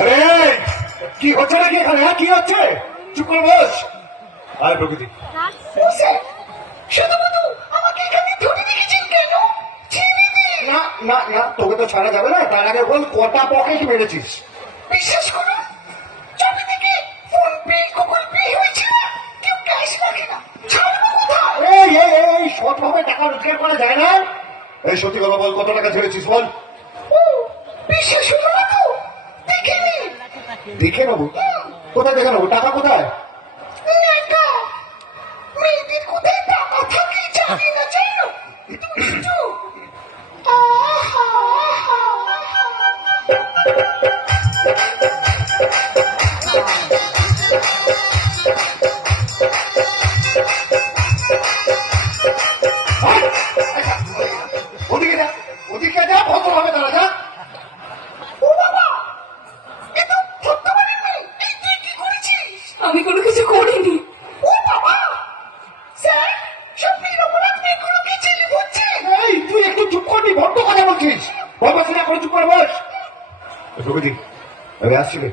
আরে কি হচ্ছে নাকি এখানে? হ্যাঁ কি হচ্ছে? চুপ করে বস। আরে প্রকৃতি। না না না তোকে তো ছাড়া যাবে না। তার আগে বল কটা পকেট মেরেছিস? বিশ্বাস করুন যবে থেকে ফোন পে গুগল পে হয়েছে কেউ ক্যাশ রাখে না। ছাড়বো কোথায় এই এই এই, এই সৎভাবে টাকা রোজগার করা যায় না? এই সত্যি কথা বল কত টাকা ছেড়েছিস বল? বিশ্বাস দেখে নেব। কোথায় দেখে নেব? টাকা কোথায়? কোথায় টাকা থাকে জানি না। আমি কোনো কিছু করিনি। ও বাবা! স্যার সব নিরপরাধ কোনো কিছু হচ্ছে এই তুই একটু চুপ করবি বড্ড কথা বলছিস। বল বসে না করে চুপ করে বস। প্রকৃতি আমি আসছি রে।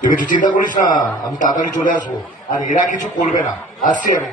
তুই কিছু চিন্তা করিস না আমি তাড়াতাড়ি চলে আসব। আর এরা কিছু করবে না। আসছি আমি।